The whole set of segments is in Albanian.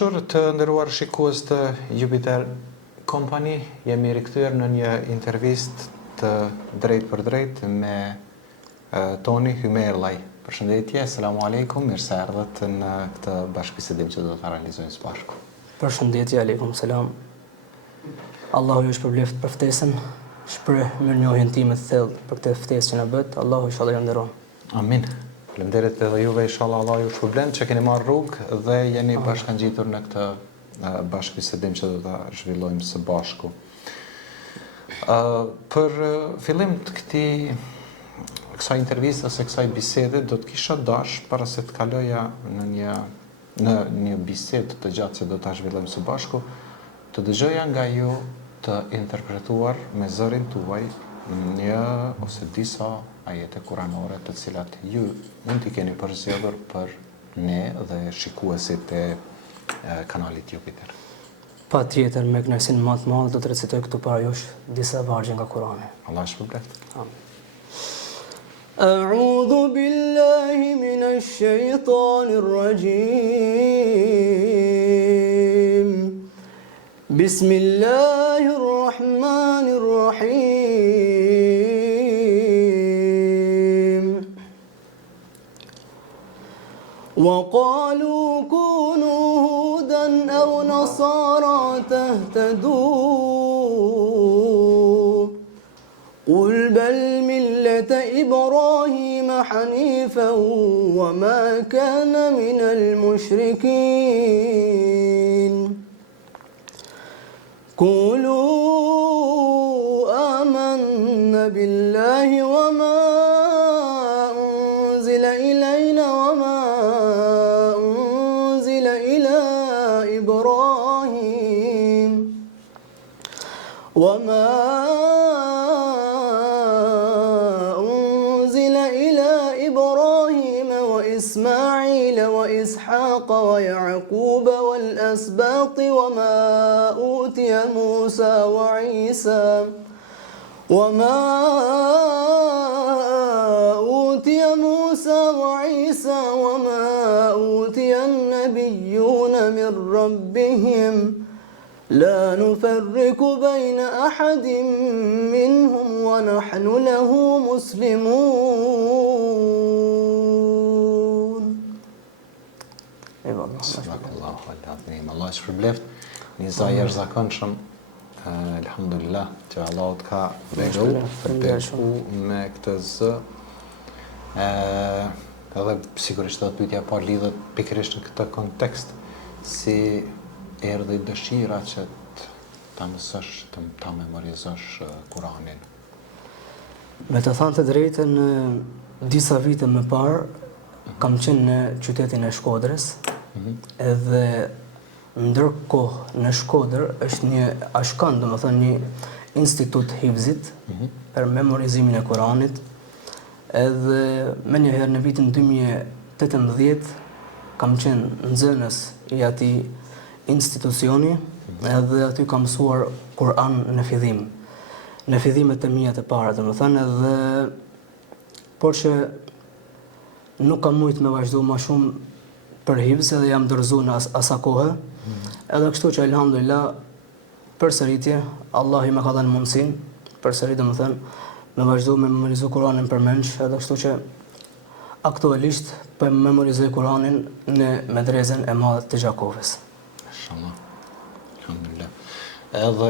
dashur, të nderuar shikues të Jupiter Company, jemi rikthyer në një intervistë të drejt për drejt me Toni Hymerllaj. Përshëndetje, selamu alaikum, mirë se erdhët në këtë bashkëbisedim që do të realizojmë së bashku. Përshëndetje, aleikum selam. Allahu ju shpërbleft për ftesën, shpreh mirënjohjen time të thellë për këtë ftesë që na bët. Allahu inshallah ju nderon. Amin. Faleminderit edhe juve, inshallah Allah ju shpërblen që keni marrë rrugë dhe jeni bashkangjitur në këtë bashkëbisedim që do ta zhvillojmë së bashku. Për fillim të kësaj interviste ose kësaj bisede do të kisha dash para se të kaloja në një bisedë të gjatë që do ta zhvillojmë së bashku, të dëgjoja nga ju të interpretuar me zërin tuaj një ose disa ajete kuranore të cilat ju mund t'i keni përzgjedhur për ne dhe shikuesit e kanalit Jupiter. Patjetër, me kënaqësinë më të madhe do të recitoj këtu para jush disa vargje nga Kurani. Allah shpërblet. Amin. أعوذ بالله من الشيطان الرجيم بسم الله الرحمن الرحيم وقالوا كونوا هودا أو نصارى تهتدوا قل بل ملة إبراهيم حنيفا وما كان من المشركين قولوا آمنا بالله وما أنزل إلينا وما أنزل إلى إبراهيم وإسماعيل وإسحاق ويعقوب والأسباط وما أوتي موسى وعيسى وما أوتي النبيون من ربهم لا نفرق بين أحد منهم ونحن له مسلمون. Subhanallahu al-azim. Allah shpërbleft. Një zaj jashtëzakonshëm. Elhamdulillah, që Allah të ka begu me këtë zë. Edhe sigurisht dhe pyetja parë lidhet pikërisht në këtë kontekst, si erdhi dëshira që ta mësosh, ta memorizosh Kuranin? Me të thënë të drejtën, disa vite më parë kam qenë në qytetin e Shkodrës, edhe ndërkohë në Shkodër është një ashkan, domethënë një institut hifzit për memorizimin e Kuranit, edhe me njëherë në vitin 2018 kam qenë nxënës i atij institucioni, edhe aty kam mësuar Kur'an në fillim. Në fillimet e mia të para, domethënë, edhe por që nuk kam mujt me vazhdu më shumë për hifz, edhe jam dorëzuar në asa kohë. Edhe kështu që elhamdulillah përsëritje Allah i më ka dhënë mundësinë përsëri, domethënë, me vazhdu me memorizu Kur'anin përmendsh, edhe kështu që aktualisht po memorizoj Kur'anin në medresen e madhe të Gjakovës. Inshallah. Alhamdulillah. Edhe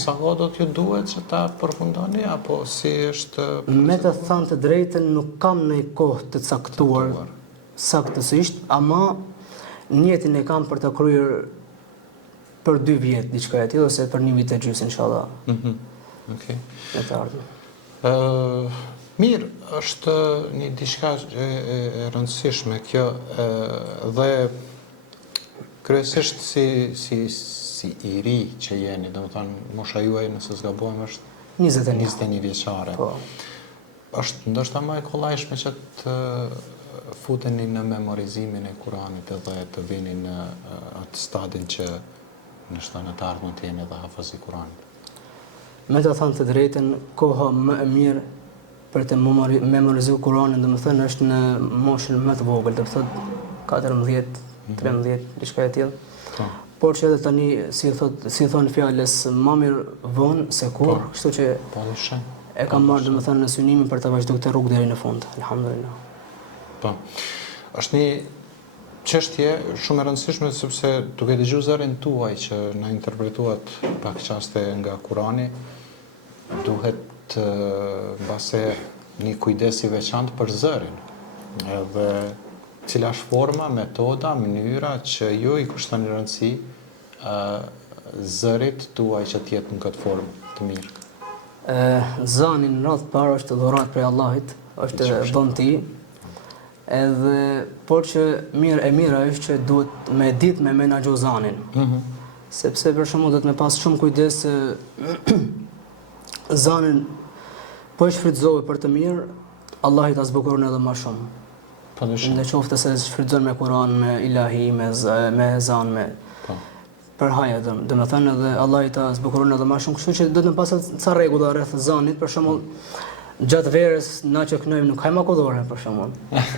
sa kohë do t'ju duhet që ta përfundoni, apo si është? Me të thënë të drejtën, nuk kam në kohë të caktuar saktësisht, ama njetin e kam për të kryer për 2 vjet diçka e tillë, ose për 1 vit e gjysmë inshallah. Okej. Në të ardhmen. Mirë, është një diçka e rëndësishme kjo, dhe kryesisht si i ri që jeni, domethënë mosha juaj nëse zgabojmë është 21 vjeçare. Po. Është ndoshta më e kollajshme që të futeni në memorizimin e Kuranit edhe të vini në atë stadin që ndoshta në të ardhmen të jeni edhe hafëz i Kuranit. Me të thënë të drejtën, koha më e mirë për të memorizuar Kuranin, domethënë është në moshën më të vogël, do të thotë 14 13, diçka e tillë. Por që edhe tani, si thonë fjalës, më mirë vonë se kur, kështu që e kam marrë domethënë në synimin për të vazhduar këtë rrugë deri në fund. Alhamdulillah. Po. Është një çështje shumë e rëndësishme sepse duke dëgjuar zërin tuaj që na interpretuat pak çaste nga Kurani, duhet mbase një kujdes i veçantë për zërin. Edhe cila është forma, metoda, mënyra që ju i kushton rëndësi zërit tuaj që të jetë në këtë formë të mirë. Zani në radhë parë është dhuratë prej Allahit, është dhunti. Edhe por që mira është që duhet me ditë me menaxhu zanin. Sepse për shembull do të me pas shumë kujdes zanin po e shfrytëzoj për të mirë, Allahi ta zbukuron edhe më shumë. Në qoftë se shfrytëzon me Kur'an, me ilahi, me zan, për haja, dhe me thënë edhe Allahi ta zbukuron edhe më shumë, kështu që do të me pas ca rregulla rreth zanit, për shembull gjatë verës na që kënojmë nuk hajmë akodore për shembull.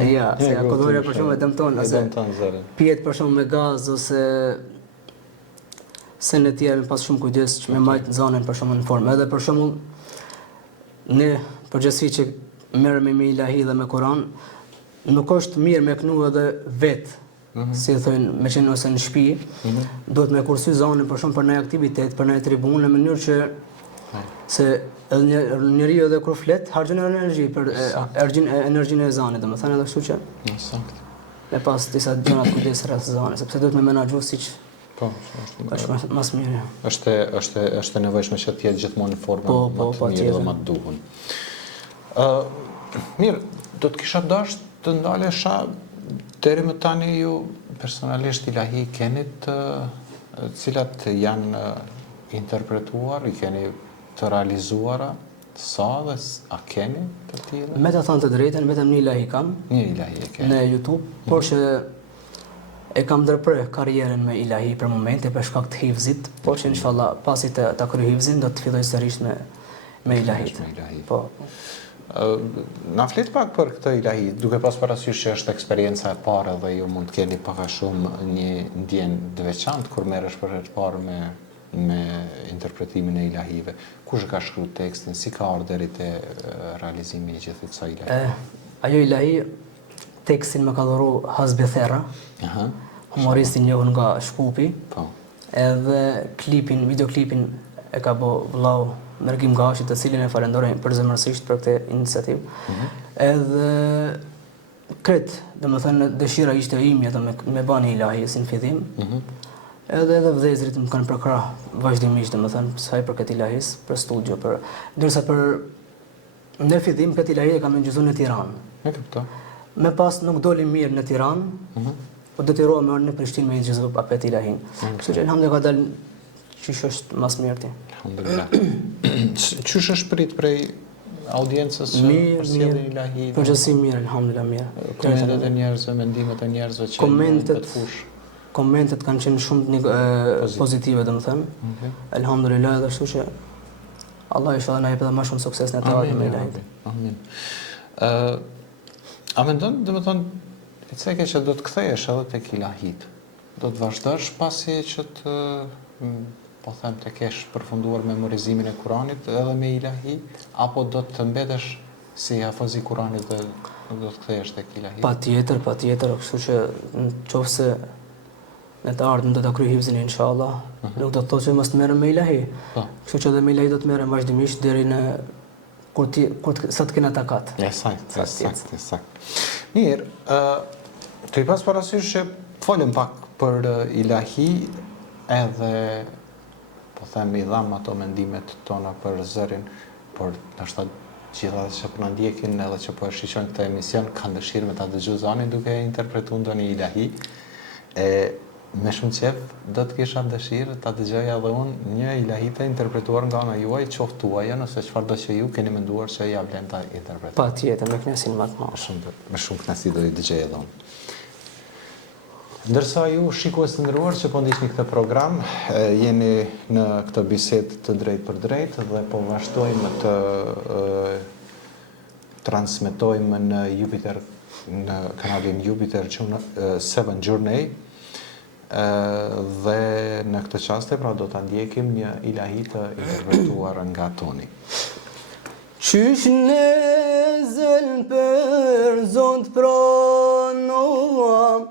Ja, se akodore për shembull e dëmton ose pihet për shembull me gaz ose se në tjerë me pas shumë kujdes që me majt zanin për shembull në formë. Edhe për shembull ne përgjithësi që merremi me ilahi dhe me Kur'an, nuk është mirë me kënu edhe vetë, si thojnë me qenë ose në shtëpi, duhet me kursy zanin për shumë për një aktivitet, për një tribunë, në mënyrë që se njeriu edhe kur flet harxhon energji për energjinë e zanit, domethënë edhe kështu që me pas disa gjëra të kujdes rreth zanit, sepse duhet me menaxhu siç është më mirë. Është nevojshme që të jetë gjithmonë në formën më të mirë dhe më të duhur. Mirë, do të kisha dashur të ndalesha deri më tani ju personalisht ilahi keni të cilat janë interpretuar, i keni të realizuara, sa dhe a keni të tjera? Me të thënë të drejtën, vetëm një ilahi kam. Një ilahi e keni. Në YouTube, por që e kam ndërprerë karrierën me ilahi për momente për shkak të hifzit, por që inshallah pasi ta kryej hifzin do të filloj sërish me ilahit. Po. Na flet pak për këtë ilahi, duke pas parasysh që është eksperienca e parë dhe ju mund të keni pak a shumë një ndjenjë të veçantë kur merresh për herë të parë me interpretimin e ilahive. Kush ka shkruar tekstin, si ka ardhur deri te realizimi i gjithë kësaj ilahi? Ajo ilahi tekstin më ka dhuru Hasbi Therra, humoristi i njohur nga Shkupi. Po. Edhe videoklipin e ka bë vllau Mergim Gashi, të cilin e falenderoj përzemërsisht për këtë iniciativë. Edhe kret, domethënë dëshira ishte ime me bani ilahi si në fillim. Edhe vëllezërit më kanë përkrah vazhdimisht, domethënë sa i përket ilahis, për studio, ndërsa për në fillim këtë ilahi e kam ndjezur në Tiranë. E kuptoj. Me pas nuk doli mirë në Tiranë, po detyrova me në Prishtinë me ndjezur pa këtë ilahin. Kështu që alhamdulillah ka dalë çish është më së miri. Alhamdulillah. Çish është prit prej audiencës që përsjellin ilahi? Përgjithësi mirë, alhamdulillah mirë. Komentet e njerëzve, mendimet e njerëzve që të fush. Komentet kanë qenë shumë pozitive, domethënë. Alhamdulillah, dhe kështu që Allah inshallah na jep edhe më shumë sukses në të ardhmen me ilahin. Amin. A mendon, domethënë, që do të kthehesh edhe tek ilahit? Do të vazhdosh pasi që të po them të kesh përfunduar memorizimin e Kuranit edhe me ilahi, apo do të mbetesh si hafiz i Kuranit dhe do të kthehesh tek ilahi? Patjetër, kështu që nëse në të ardhmen do ta kryej hifzin inshallah, nuk do të thotë që mos të merrem me ilahi. Kështu që edhe me ilahi do të merrem vazhdimisht deri në kur sa të kena takat. Sakt. Mirë, të i pas parasysh që folëm pak për ilahi edhe po them i dham ato mendimet tona për zërin, por ndoshta gjithë ata që po na ndjekin edhe që po e shiqojnë këtë emision kanë dëshirë me ta dëgjojnë zanin duke interpretuar ndonjë ilahi. Me shumë qef do të kisha dëshirë ta dëgjoja edhe unë një ilahi të interpretuar nga ana juaj, qoftë tuaja, nëse çfarëdo që ju keni menduar se ja vlen ta interpretoni. Patjetër, me kënaqësi më të madhe. Me shumë kënaqësi do i dëgjoj edhe unë. Ndërsa ju shikues të nderuar që po ndiqni këtë program, jeni në këtë bisedë të drejtë për drejtë dhe po vazhdojmë të transmetojmë në Jupiter, në kanalin Jupiter 7 Journey, dhe në këtë çaste pra do ta ndjekim një ilahi të interpretuar nga Toni. Qysh nezel për zot pranoam,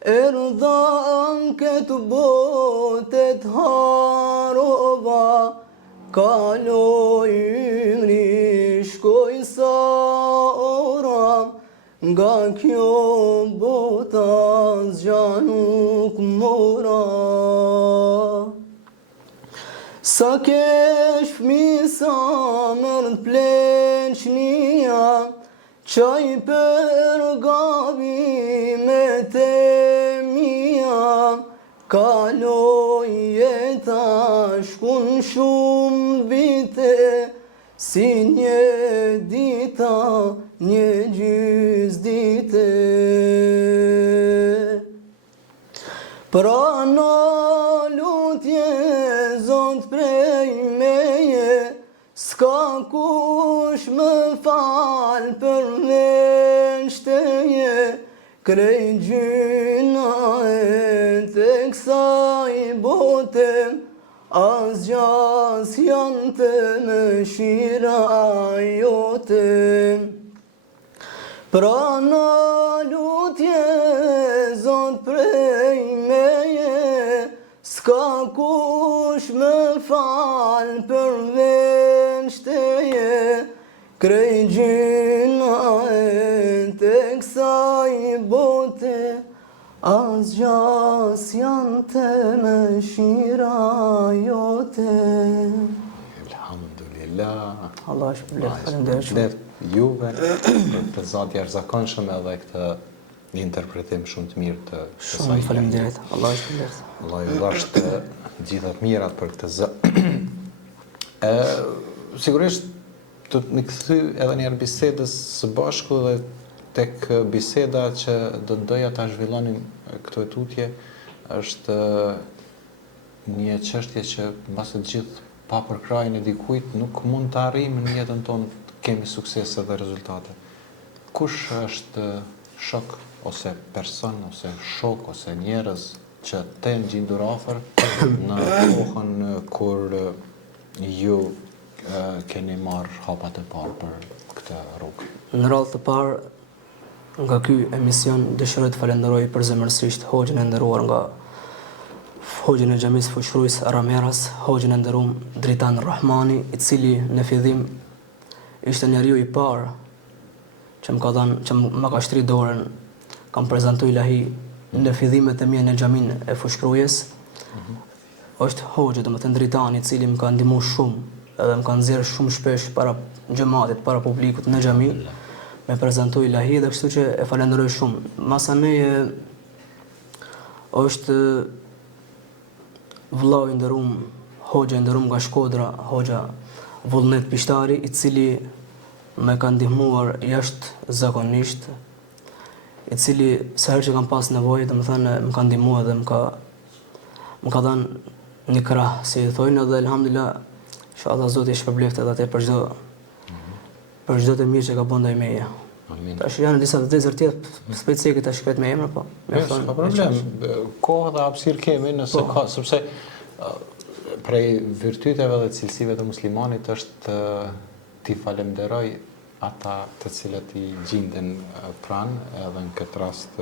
erdhan këtë botet harova, kaloj ymri shkoj sa ora, nga kjo bota zgja nuk mora. Sa kesh fmisa mërë t'pleqnia, qaj për gabimet e mia, kaloj jeta shkun shumë vite, si një dita, një gjys dite. Pra në lutje zot prej meje, s'ka kush më fal për veç teje, krej gjyna e të kësaj bote, asgjas janë të mëshira jote. Pra në lutje zot prej meje, s'ka kush më fal për veç teje, krej gjyna e të kësaj bote, asgjas janë të mëshira jote. Alhamdulillah. Allah shpëlef, faleminderit. Juve për të zati jashtëzakonshëm edhe këtë një interpretim shumë të mirë të kësaj. Shumë faleminderit. Allah shpëlef. Allah ju dhasht të gjitha të mirat për këtë zë. Sigurisht të më kthy edhe një herë bisedës së bashku dhe tek biseda që do të doja ta zhvillonim këto tutje është një çështje që mbas të gjithë pa përkrajën e dikujt nuk mund të arrijmë në jetën tonë kemi suksese dhe rezultate. Kush është shok ose person ose shok ose njerëz që të gjindur afër në kohën kur ju keni marrë hapat e parë për këtë rrugë? Në radhë të parë nga ky emision dëshiroj të falenderoj përzemërsisht hoxhën e nderuar nga hoxhën e xhamisë Fushërujës Rameras, hoxhën e nderuar Dritan Rahmani, i cili në fillim ishte njeriu i parë që më ka shtri dorën, kam prezantu ilahi në fillimet e mia në xhamin e Fushkrujës. Është hoxhë, domethënë Dritani, i cili më ka ndihmuar shumë, edhe më ka nxjerrë shumë shpesh para xhamatit, para publikut në xhami, me prezantu ilahi dhe kështu që e falenderoj shumë. Masanej është vëllau i nderuar, hoxha i nderuar nga Shkodra, hoxha Vullnet Pishtari, i cili me ka ndihmuar jashtëzakonisht, i cili sa herë që kam pas nevojë, domethënë më ka ndihmuar dhe më ka dhënë një krah, si i thonë, dhe elhamdulillah, inshallah Zoti i shpërbleft edhe atë për çdo të mirë që ka bën ndaj meje. Amin. Tash janë disa vëllezër tjetër, s'pëj që ta shkret me emra, po. Pa problem. Kohë dhe hapësirë kemi nëse ka, sepse prej virtyteve dhe cilësive të muslimanit është t'i falemderoj ata të cilët i gjenden pranë, edhe në këtë rast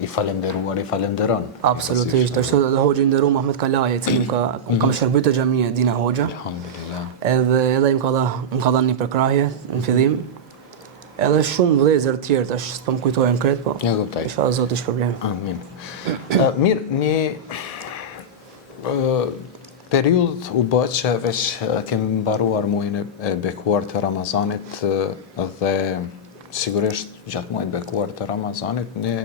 i falemderuar i falemderon. Absolutisht. Ashtu edhe hoxhi i nderuar Ahmet Kalaja, i cili më ka shërbyer te xhamia Dina Hoxha. Alhamdulillah. Edhe ai më ka dhënë një përkrahje në fillim. Edhe shumë vëllezër të tjerë, tash s'po më kujtojnë krejt, po. Ja kuptoj. Inshallah Zoti shpërblen. Amin. Mirë, një periudhë u bë që veç kemi mbaruar muajin e bekuar të Ramazanit dhe sigurisht gjatë muajit bekuar të Ramazanit ne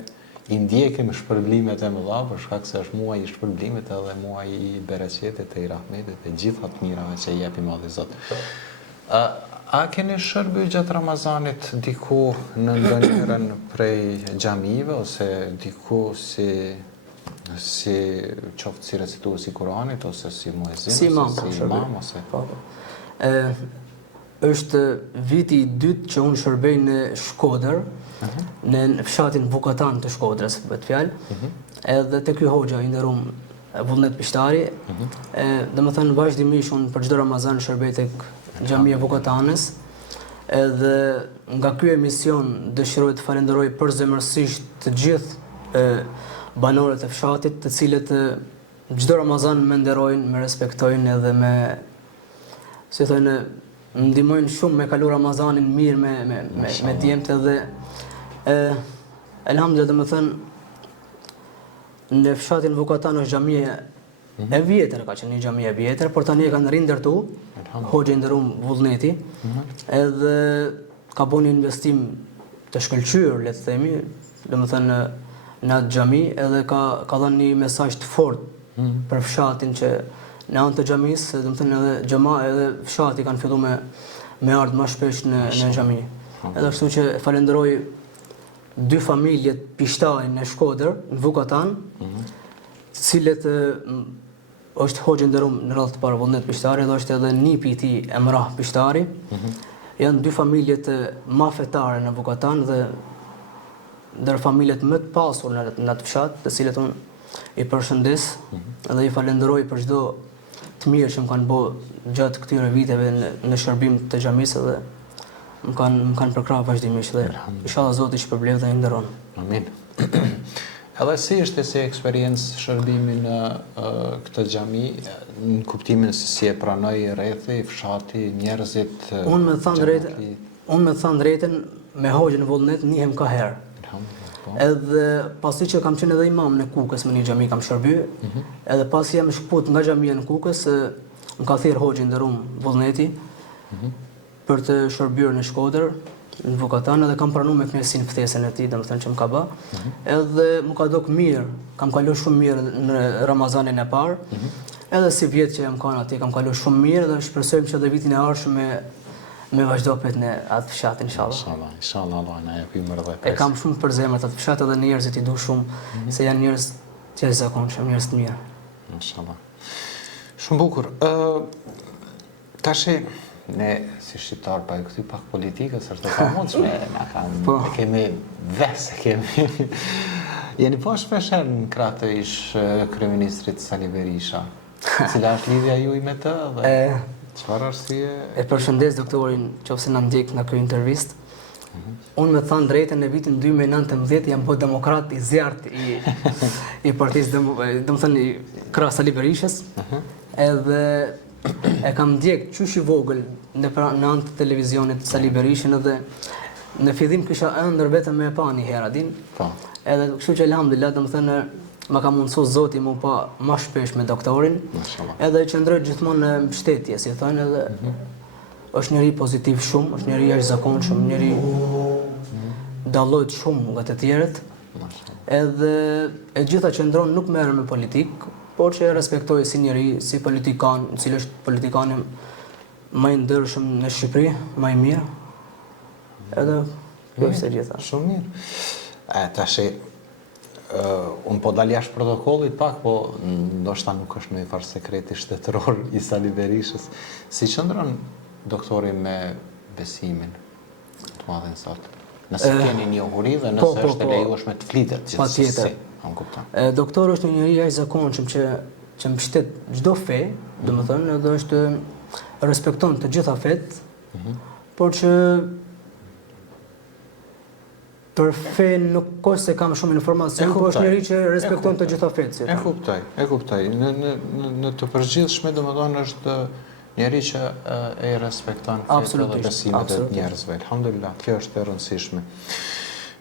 i ndjekim shpërblimet e mëdha për shkak se është muaji i shpërblimit edhe muaji i bereqetit e i rahmetit e gjitha të mirave që i jepi Madhi Zot. A keni shërbyer gjatë Ramazanit diku në ndonjërin prej xhamive ose diku si qoftë si recitues i Kuranit ose si muezin si imam, ose është viti i dytë që unë shërbej në Shkodër, në fshatin Vukatan të Shkodrës, bëhet fjalë. Edhe te ky hoxha i nderuam Vullnet Pishtari, domethënë vazhdimisht unë për çdo Ramazan shërbej tek Xhamia Vukatanës, edhe nga ky emision dëshiroj të falenderoj përzemërsisht të gjithë banorët e fshatit, të cilët çdo Ramazan më nderojnë, më respektojnë edhe si thonë, më ndihmojnë shumë me kalu Ramazanin mirë me djemtë edhe elhamdulillah, domethënë në fshatin Vukatan është xhamia e vjetër, ka qenë një xhamia e vjetër, por tani e kanë rindërtu, hoxha i nderuam Vullneti, edhe ka bënë investim të shkëlqyer, le të themi, domethënë në atë xhami, edhe ka dhënë një mesazh të fortë për fshatin që në anë të xhamisë, domethënë edhe xhama edhe fshati kanë filluar me ardhmë më shpesh në xhami. Edhe kështu që falenderoj dy familjet Pishtari në Shkodër, në Vukatan, të cilët është hoxha nderuam në radhë të parë Vullnet Pishtari, dhe është edhe nipi i tij Emrah Pishtari. Janë dy familjet më fetare në Vukatan dhe ndër familjet më të pasur në atë fshat, të cilët unë i përshëndes dhe i falenderoj për çdo të mirë që më kanë bërë gjatë këtyre viteve në shërbim të xhamisë dhe më kanë përkrahur vazhdimisht dhe inshallah Zoti shpërblet dhe i nderon. Amin. Edhe si është si eksperiencë shërbimi në këtë xhami, në kuptimin se si e pranoi rrethi, fshati, njerëzit. Unë me thënë drejtën, me hoxhën Vullnet njihem ka herë. Edhe pasi që kam qenë edhe imam në Kukës, me një xhami kam shërbyer, edhe pasi jam shkput nga xhamia në Kukës, më ka thirrë hoxha i nderuam Vullneti për të shërbyer në Shkodër, në Vukatan, edhe kam pranuar me kënaqësinë ftesën e tij, domethënë që më ka bë. Edhe më ka dok mirë, kam kaluar shumë mirë në Ramazanin e parë. Edhe si vjet që jam kanë atje, kam kaluar shumë mirë dhe shpresojmë që edhe vitin e ardhshëm me vazhdopet në atë fshat, inshallah. Inshallah, Allah na japi mirë dhe e kam shumë për zemër atë fshat edhe njerëzit i du shumë, se janë njerëz të jashtëzakonshëm, njerëz të mirë. Inshallah. Shumë bukur. Tash ne si shqiptar pa këtu pak politikës, është e pamundshme, na kanë kemi vesë, kemi jeni po shpesh në krah të ish kryeministrit Sali Berisha. Cila është lidhja juaj me të dhe çfarë arsye? E përshëndes doktorin nëse na ndjek nga kjo intervistë. Unë me thënë drejtën në vitin 2019 jam po demokrat i zjarrt i partisë, domethënë krah Sali Berishës. Edhe e kam ndjek qysh i vogël në anë të televizionit Sali Berishën, edhe në fillim kisha ëndër vetëm me pa një herë din. Edhe kështu që elhamdulillah, domethënë ma ka mundësu Zoti mu pa ma shpesh me doktorin, edhe qëndroj gjithmonë në mbështetje, si thonë, edhe është njëri pozitiv shumë, është njëri jashtëzakonshëm, njëri dallojt shumë nga të tjerët, edhe e gjitha qëndron nuk merr me politik, por që e respektoj si njëri, si politikan, i cili është politikani më i ndershëm në Shqipëri, më i mirë. Edhe kjo është e gjitha. Shumë mirë. Tash unë po dal jashtë protokollit pak, po ndoshta nuk është në farë sekreti shtetëror i Sali Berishës. Si qëndron doktori me besimin të madhin sot? Nëse keni një uhuri dhe nëse është e lejueshme të flitet gjithsesi. Doktori është një njeri jashtëzakonshëm që mbështet çdo fe, domethënë, edhe është respekton të gjitha fet, por që për fe nuk është se kam shumë informacion, por është njëri që respekton të gjitha fetë. E kuptoj. Në të përgjithshme, domethënë është njëri që e respekton fetë dhe besimet e njerëzve. Alhamdulillah, kjo është e rëndësishme.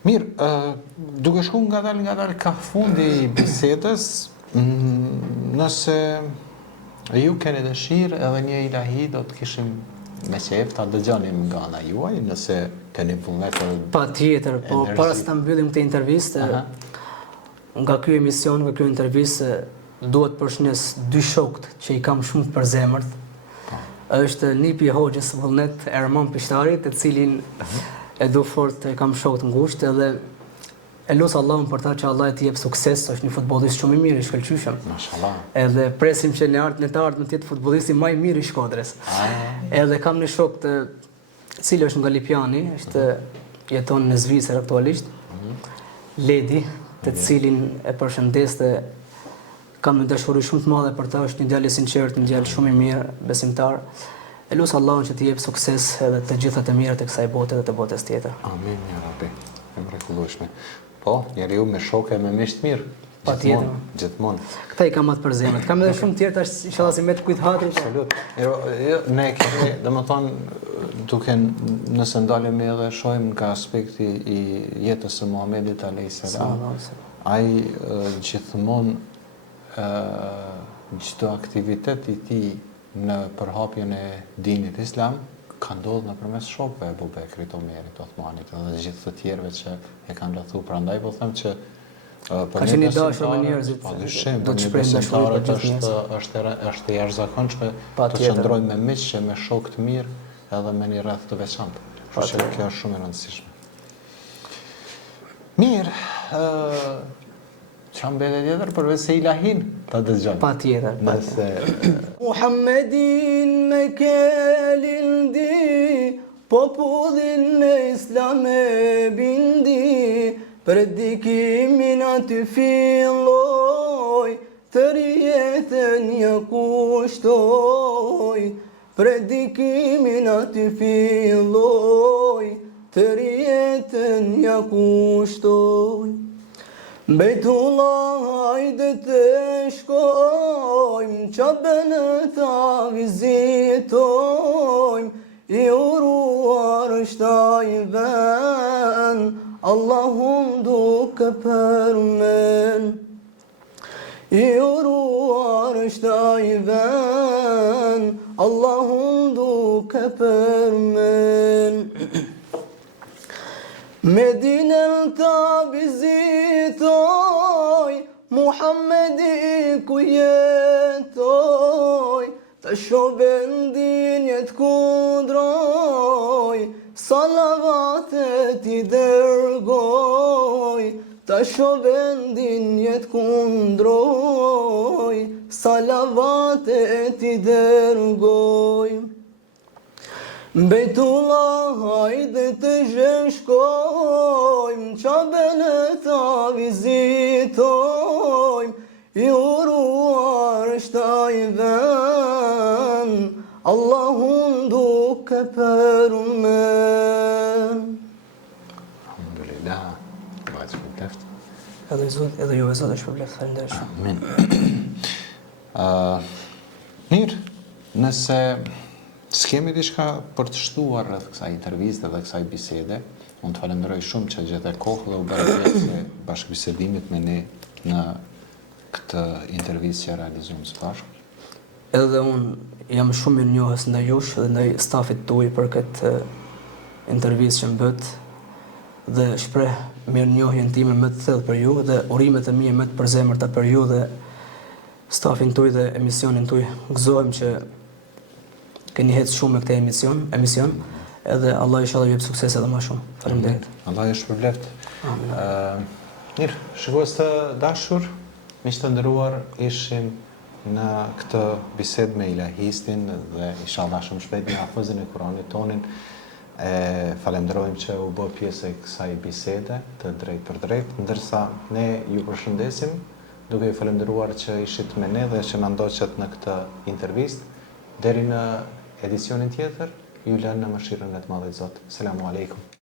Mirë, duke shku ngadalë ka fundi i bisedës, nëse ju keni dëshirë edhe një ilahi do të kishim me qef ta dëgjonim nga ana juaj, nëse keni vullnet. Patjetër, po para se ta mbyllim këtë intervistë, nga ky emision, nga ky intervistë, duhet përshëndes dy shokët që i kam shumë për zemërt. Është nipi i hoxhës Vullnet Erman Pishtari, të cilin e du fort, e kam shokët ngushtë, edhe e lusë Allahun për ta që Allah e t'i jep sukses, është një futbollist shumë i mirë, i shkëlqyshëm. Mashallah. Edhe presim që në të ardhmen të jetë futbollisti më i mirë i Shkodrës. Edhe kam një shok të cili është nga Lipjani, jeton në Zvicër aktualisht, Ledi, të cilin e përshëndes dhe kam një dashuri shumë të madhe për ta, është një djalë i sinqert, një djalë shumë i mirë, besimtar. E lusë Allahun që t'i jep sukses edhe të gjitha të mirat e kësaj bote dhe të botës tjetër. Amin, ja Rabi. E mrekullueshme. Po, njeriu me shokë e me miq të mirë. Patjetër. Gjithmonë. Këta i kam atë për zemër. Kam edhe shumë tjerë tash, inshallah si me të kujt hatri. Absolut. Ne kemi, domethënë, duke nëse ndalemi edhe shohim nga aspekti i jetës së Muhamedit alayhis salam. Ai gjithmonë çdo aktivitet i tij në përhapjen e dinit islam ka ndodhur nëpërmes shokëve, Abu Bekrit, Omerit, Uthmanit dhe gjithë të tjerëve që e kanë rrethuar. Prandaj po them që ka qenë dashur me njerëzit. Do të shprehim dashuri për gjithë është e jashtëzakonshme të qëndrojmë me miq që me shokë të mirë edhe me një rreth të veçantë. Kështu që kjo është shumë e rëndësishme. Mirë, çam bëre tjetër përveç se ilahin ta dëgjojmë. Patjetër. Nëse Muhammedin me kelindi, popullin e islam e bindi, predikimin aty filloj, të rjetën ja kushtoj, predikimin aty filloj, të rjetën ja kushtoj. Bejtullah hajde të shkojmë, Qabën ta vizitojmë, i uruar është ai vend, Allahun duke përmen. I uruar është ai vend, Allahun duke përmen. Medinën ta vizitoj, Muhammedi ku jetoj, të shoh vendin jet kundroj, salavatet i dërgoj, të shoh vendin jet kundroj, salavatet i dërgoj. Bejtullah hajde të zheshkojmë, Qabën ta vizitojmë, i uruar është ai vend, Allahun duke përmen. Alhamdulillah, Allah të shpëleft. Edhe ju e Zot e shpëleft, faleminderit. Amin. Mirë, nëse s'kemi diçka për të shtuar rreth kësaj interviste dhe kësaj bisede, unë të falenderoj shumë që gjetë kohë dhe u bërë pjesë e bashkëbisedimit me ne në këtë intervistë që realizojmë së bashku. Edhe unë jam shumë mirënjohës ndaj jush dhe ndaj stafit tuaj për këtë intervistë që më bët dhe shpreh mirënjohjen time më të thellë për ju dhe urimet e mia më të përzemërta për ju dhe stafin tuaj dhe emisionin tuaj. Gëzohem që keni hecë shumë me këtë emision, edhe Allah inshallah ju jep sukses edhe më shumë. Faleminderit. Allah ju shpërbleft. Mirë, shikues të dashur, miq të nderuar, ishim në këtë bisedë me ilahistin dhe inshallah shumë shpejt me hafëzin e Kuranit tonin. Falenderojmë që u bë pjesë e kësaj bisede të drejt për drejt, ndërsa ne ju përshëndesim duke ju falenderuar që ishit me ne dhe që na ndoqët në këtë intervistë. Deri në edicionin tjetër, ju lënë në mëshirën e të Madhit Zot. Selamu alejkum.